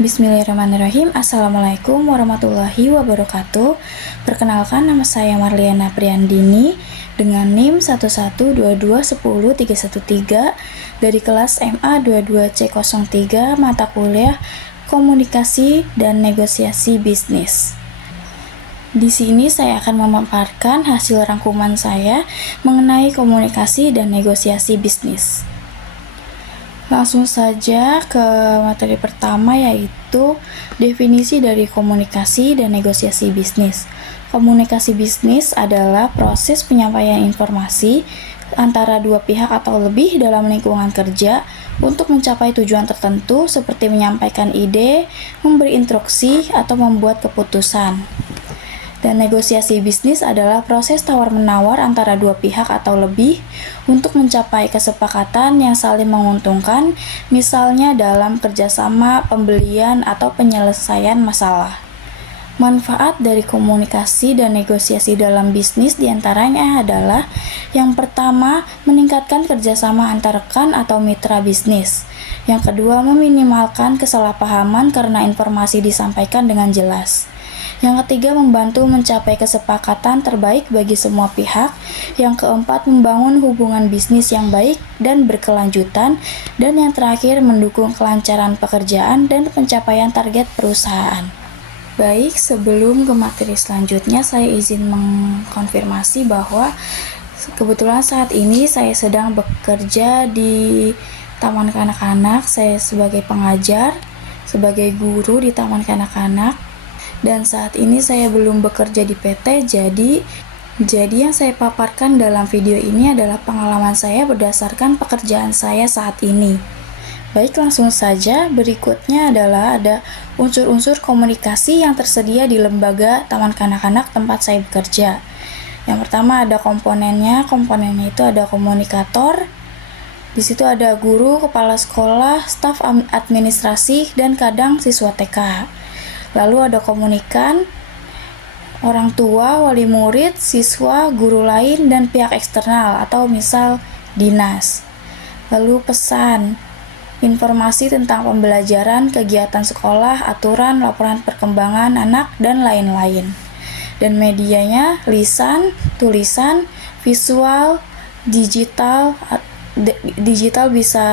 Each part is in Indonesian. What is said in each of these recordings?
Bismillahirrahmanirrahim. Assalamualaikum warahmatullahi wabarakatuh. Perkenalkan, nama saya Marliana Priandini dengan NIM 112210313 dari kelas MA 22C03 mata kuliah Komunikasi dan Negosiasi Bisnis. Di sini saya akan memaparkan hasil rangkuman saya mengenai komunikasi dan negosiasi bisnis. Langsung saja ke materi pertama, yaitu definisi dari komunikasi dan negosiasi bisnis. Komunikasi bisnis adalah proses penyampaian informasi antara dua pihak atau lebih dalam lingkungan kerja untuk mencapai tujuan tertentu seperti menyampaikan ide, memberi instruksi, atau membuat keputusan. Dan negosiasi bisnis adalah proses tawar-menawar antara dua pihak atau lebih untuk mencapai kesepakatan yang saling menguntungkan, misalnya dalam kerjasama, pembelian, atau penyelesaian masalah. Manfaat dari komunikasi dan negosiasi dalam bisnis diantaranya adalah: yang pertama, meningkatkan kerjasama antar rekan atau mitra bisnis. Yang kedua, meminimalkan kesalahpahaman karena informasi disampaikan dengan jelas. Yang ketiga, membantu mencapai kesepakatan terbaik bagi semua pihak. Yang keempat, membangun hubungan bisnis yang baik dan berkelanjutan. Dan yang terakhir, mendukung kelancaran pekerjaan dan pencapaian target perusahaan. Baik, sebelum ke materi selanjutnya, saya izin mengkonfirmasi bahwa kebetulan saat ini saya sedang bekerja di Taman Kanak-kanak. Saya sebagai pengajar, sebagai guru di Taman Kanak-kanak. Dan saat ini saya belum bekerja di PT, jadi yang saya paparkan dalam video ini adalah pengalaman saya berdasarkan pekerjaan saya saat ini. Baik, langsung saja. Berikutnya adalah ada unsur-unsur komunikasi yang tersedia di lembaga Taman Kanak-kanak tempat saya bekerja. Yang pertama ada komponennya itu ada komunikator. Di situ ada guru, kepala sekolah, staf administrasi, dan kadang siswa TK. Lalu ada komunikan, orang tua, wali murid, siswa, guru lain, dan pihak eksternal atau misal dinas. Lalu pesan, informasi tentang pembelajaran, kegiatan sekolah, aturan, laporan perkembangan anak, dan lain-lain. Dan medianya lisan, tulisan, visual, digital bisa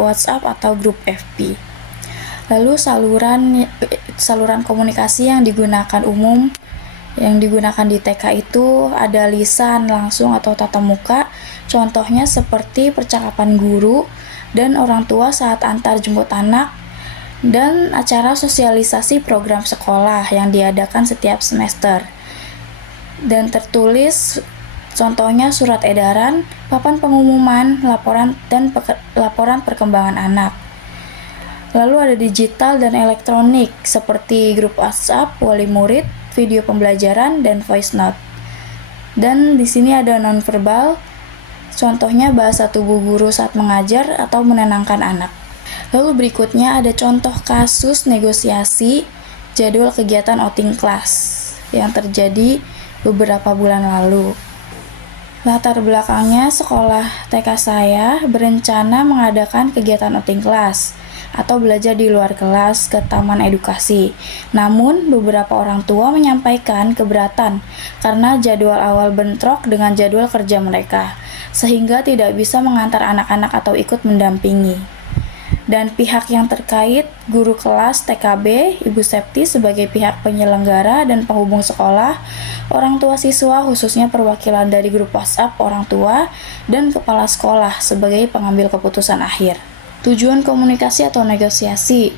WhatsApp atau grup FB. Lalu saluran komunikasi yang digunakan di TK itu ada lisan langsung atau tatap muka. Contohnya seperti percakapan guru dan orang tua saat antar jemput anak, dan acara sosialisasi program sekolah yang diadakan setiap semester. Dan tertulis, contohnya surat edaran, papan pengumuman, laporan perkembangan anak. Lalu ada digital dan elektronik seperti grup WhatsApp, wali murid, video pembelajaran, dan voice note. Dan di sini ada nonverbal, contohnya bahasa tubuh guru saat mengajar atau menenangkan anak. Lalu berikutnya ada contoh kasus negosiasi jadwal kegiatan outing class yang terjadi beberapa bulan lalu. Latar belakangnya, sekolah TK saya berencana mengadakan kegiatan outing class atau belajar di luar kelas ke taman edukasi. Namun, beberapa orang tua menyampaikan keberatan karena jadwal awal bentrok dengan jadwal kerja mereka, sehingga tidak bisa mengantar anak-anak atau ikut mendampingi. Dan pihak yang terkait, guru kelas TKB, Ibu Septi sebagai pihak penyelenggara dan penghubung sekolah, orang tua siswa khususnya perwakilan dari grup WhatsApp orang tua, dan kepala sekolah sebagai pengambil keputusan akhir. Tujuan komunikasi atau negosiasi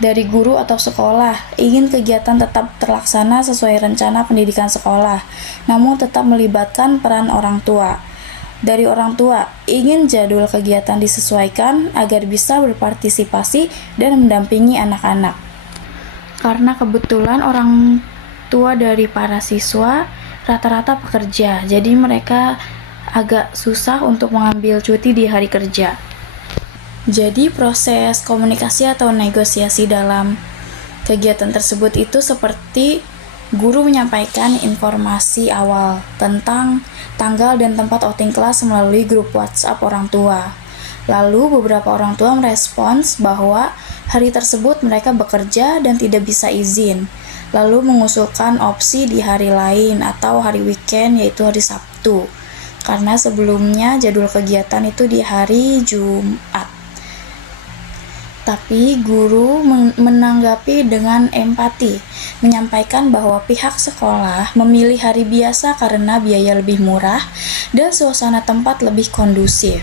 dari guru atau sekolah ingin kegiatan tetap terlaksana sesuai rencana pendidikan sekolah, namun tetap melibatkan peran orang tua. Dari orang tua ingin jadwal kegiatan disesuaikan agar bisa berpartisipasi dan mendampingi anak-anak. Karena kebetulan orang tua dari para siswa rata-rata pekerja, jadi mereka agak susah untuk mengambil cuti di hari kerja. Jadi proses komunikasi atau negosiasi dalam kegiatan tersebut itu seperti guru menyampaikan informasi awal tentang tanggal dan tempat outing kelas melalui grup WhatsApp orang tua. Lalu beberapa orang tua merespons bahwa Hari tersebut mereka bekerja dan tidak bisa izin, lalu mengusulkan opsi di hari lain atau hari weekend, yaitu hari Sabtu, karena sebelumnya jadwal kegiatan itu di hari Jumat. Tapi guru menanggapi dengan empati, menyampaikan bahwa pihak sekolah memilih hari biasa karena biaya lebih murah dan suasana tempat lebih kondusif.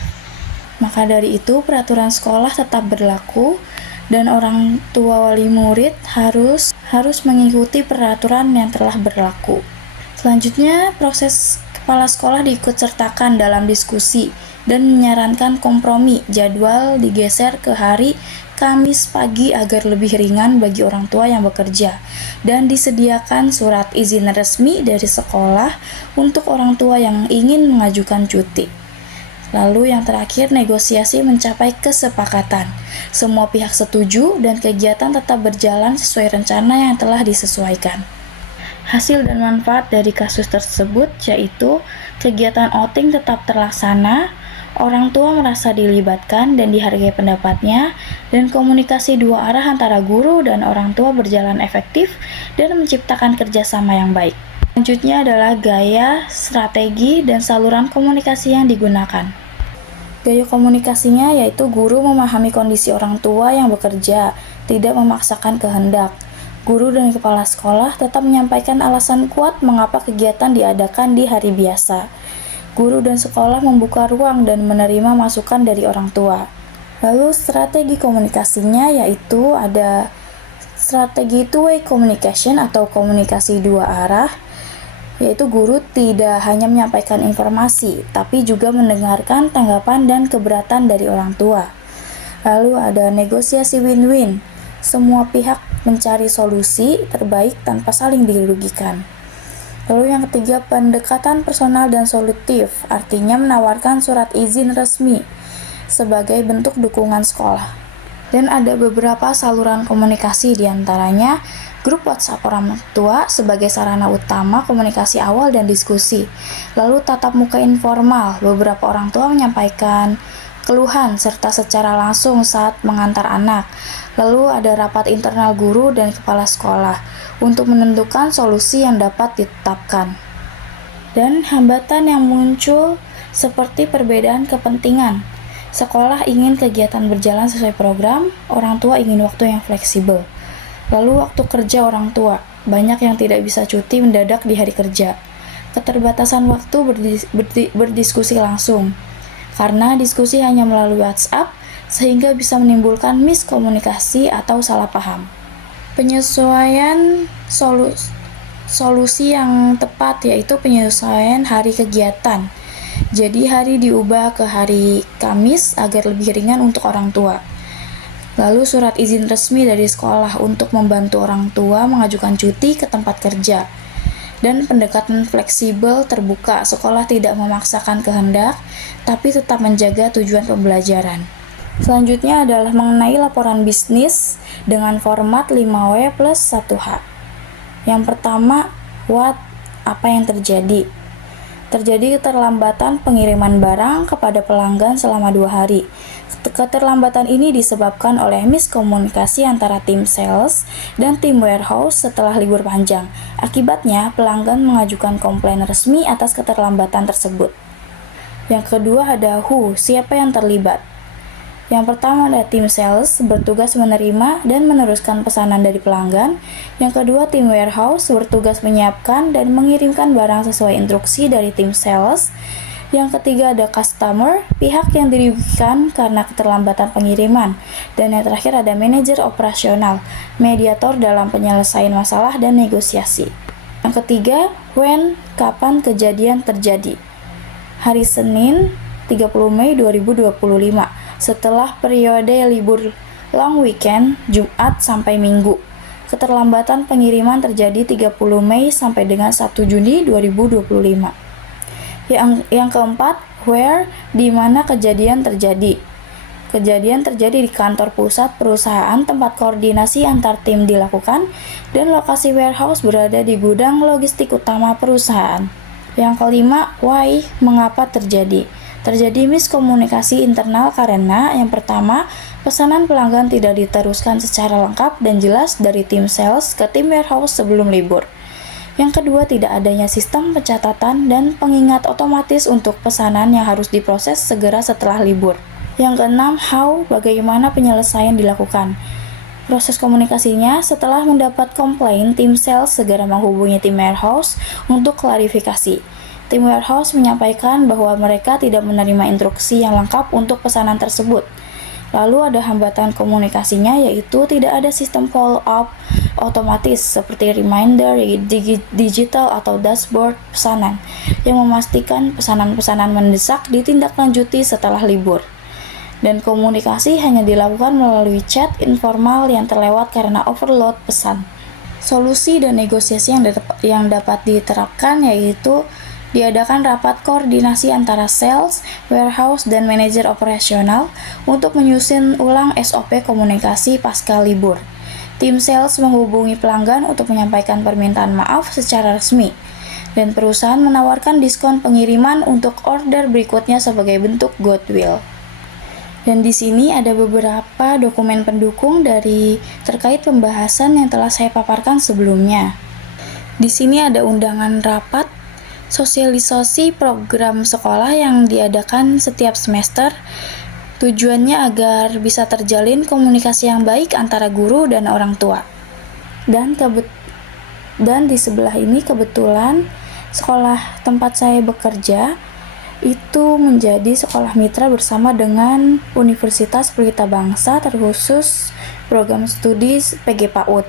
Maka dari itu peraturan sekolah tetap berlaku dan orang tua wali murid harus mengikuti peraturan yang telah berlaku. Selanjutnya, proses kepala sekolah diikutsertakan dalam diskusi dan menyarankan kompromi jadwal digeser ke hari Kamis pagi agar lebih ringan bagi orang tua yang bekerja, dan disediakan surat izin resmi dari sekolah untuk orang tua yang ingin mengajukan cuti. Lalu yang terakhir, negosiasi mencapai kesepakatan. Semua pihak setuju dan kegiatan tetap berjalan sesuai rencana yang telah disesuaikan. Hasil dan manfaat dari kasus tersebut yaitu kegiatan outing tetap terlaksana, orang tua merasa dilibatkan dan dihargai pendapatnya, dan komunikasi dua arah antara guru dan orang tua berjalan efektif dan menciptakan kerjasama yang baik. Selanjutnya adalah gaya, strategi, dan saluran komunikasi yang digunakan. Gaya komunikasinya yaitu guru memahami kondisi orang tua yang bekerja, tidak memaksakan kehendak. Guru dan kepala sekolah tetap menyampaikan alasan kuat mengapa kegiatan diadakan di hari biasa. Guru dan sekolah membuka ruang dan menerima masukan dari orang tua. Lalu strategi komunikasinya yaitu ada strategi two-way communication atau komunikasi dua arah, yaitu guru tidak hanya menyampaikan informasi, tapi juga mendengarkan tanggapan dan keberatan dari orang tua. Lalu ada negosiasi win-win, semua pihak mencari solusi terbaik tanpa saling dirugikan. Lalu yang ketiga, pendekatan personal dan solutif, artinya menawarkan surat izin resmi sebagai bentuk dukungan sekolah. Dan ada beberapa saluran komunikasi, diantaranya grup WhatsApp orang tua sebagai sarana utama komunikasi awal dan diskusi. Lalu tatap muka informal, beberapa orang tua menyampaikan keluhan serta secara langsung saat mengantar anak. Lalu ada rapat internal guru dan kepala sekolah untuk menentukan solusi yang dapat ditetapkan. Dan hambatan yang muncul seperti perbedaan kepentingan. Sekolah ingin kegiatan berjalan sesuai program, orang tua ingin waktu yang fleksibel. Lalu waktu kerja orang tua, banyak yang tidak bisa cuti mendadak di hari kerja. Keterbatasan waktu berdiskusi langsung. Karena diskusi hanya melalui WhatsApp, sehingga bisa menimbulkan miskomunikasi atau salah paham. Penyesuaian solusi yang tepat yaitu penyesuaian hari kegiatan. Jadi hari diubah ke hari Kamis agar lebih ringan untuk orang tua. Lalu surat izin resmi dari sekolah untuk membantu orang tua mengajukan cuti ke tempat kerja. Dan pendekatan fleksibel terbuka, sekolah tidak memaksakan kehendak, tapi tetap menjaga tujuan pembelajaran. Selanjutnya adalah mengenai laporan bisnis dengan format 5W plus 1H. Yang pertama, what, apa yang terjadi? Terjadi keterlambatan pengiriman barang kepada pelanggan selama 2 hari. Keterlambatan ini disebabkan oleh miskomunikasi antara tim sales dan tim warehouse setelah libur panjang. Akibatnya, pelanggan mengajukan komplain resmi atas keterlambatan tersebut. Yang kedua ada who, siapa yang terlibat. Yang pertama ada tim sales, bertugas menerima dan meneruskan pesanan dari pelanggan. Yang kedua tim warehouse, bertugas menyiapkan dan mengirimkan barang sesuai instruksi dari tim sales. Yang ketiga ada customer, pihak yang dirugikan karena keterlambatan pengiriman. Dan yang terakhir ada manajer operasional, mediator dalam penyelesaian masalah dan negosiasi. Yang ketiga, when, kapan kejadian terjadi. Hari Senin, 30 Mei 2025, setelah periode libur long weekend, Jumat sampai Minggu. Keterlambatan pengiriman terjadi 30 Mei sampai dengan 1 Juni 2025. Yang keempat, where, di mana kejadian terjadi. Kejadian terjadi di kantor pusat perusahaan tempat koordinasi antar tim dilakukan, dan lokasi warehouse berada di gudang logistik utama perusahaan. Yang kelima, why, mengapa terjadi. Terjadi miskomunikasi internal karena yang pertama, pesanan pelanggan tidak diteruskan secara lengkap dan jelas dari tim sales ke tim warehouse sebelum libur. Yang kedua, tidak adanya sistem pencatatan dan pengingat otomatis untuk pesanan yang harus diproses segera setelah libur. Yang keenam, bagaimana penyelesaian dilakukan. Proses komunikasinya, setelah mendapat komplain, tim sales segera menghubungi tim warehouse untuk klarifikasi. Tim warehouse menyampaikan bahwa mereka tidak menerima instruksi yang lengkap untuk pesanan tersebut. Lalu ada hambatan komunikasinya, yaitu tidak ada sistem follow-up otomatis seperti reminder, digital atau dashboard pesanan yang memastikan pesanan-pesanan mendesak ditindaklanjuti setelah libur. Dan komunikasi hanya dilakukan melalui chat informal yang terlewat karena overload pesan. Solusi dan negosiasi yang dapat diterapkan yaitu diadakan rapat koordinasi antara sales, warehouse, dan manajer operasional untuk menyusun ulang SOP komunikasi pasca libur. Tim sales menghubungi pelanggan untuk menyampaikan permintaan maaf secara resmi, dan perusahaan menawarkan diskon pengiriman untuk order berikutnya sebagai bentuk goodwill. Dan di sini ada beberapa dokumen pendukung terkait pembahasan yang telah saya paparkan sebelumnya. Di sini ada undangan rapat sosialisasi program sekolah yang diadakan setiap semester. Tujuannya agar bisa terjalin komunikasi yang baik antara guru dan orang tua. Dan di sebelah ini kebetulan sekolah tempat saya bekerja itu menjadi sekolah mitra bersama dengan Universitas Pelita Bangsa, terkhusus program studi PG PAUD.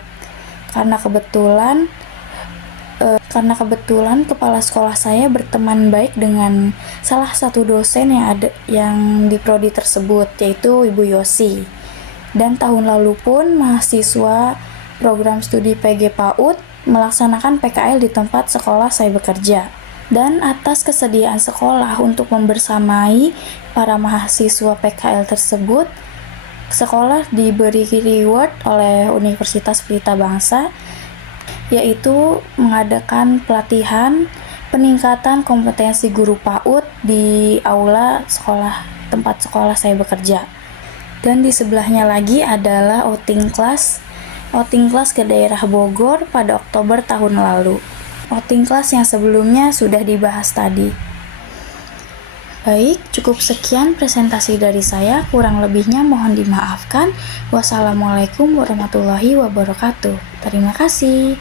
Karena kebetulan kepala sekolah saya berteman baik dengan salah satu dosen yang di prodi tersebut, yaitu Ibu Yosi. Dan tahun lalu pun mahasiswa program studi PG PAUD melaksanakan PKL di tempat sekolah saya bekerja. Dan atas kesediaan sekolah untuk membersamai para mahasiswa PKL tersebut, sekolah diberi reward oleh Universitas Pelita Bangsa, yaitu mengadakan pelatihan peningkatan kompetensi guru PAUD di aula tempat sekolah saya bekerja. Dan di sebelahnya lagi adalah outing class ke daerah Bogor pada Oktober tahun lalu. Outing class yang sebelumnya sudah dibahas tadi. Baik, cukup sekian presentasi dari saya, kurang lebihnya mohon dimaafkan. Wassalamualaikum warahmatullahi wabarakatuh. Terima kasih.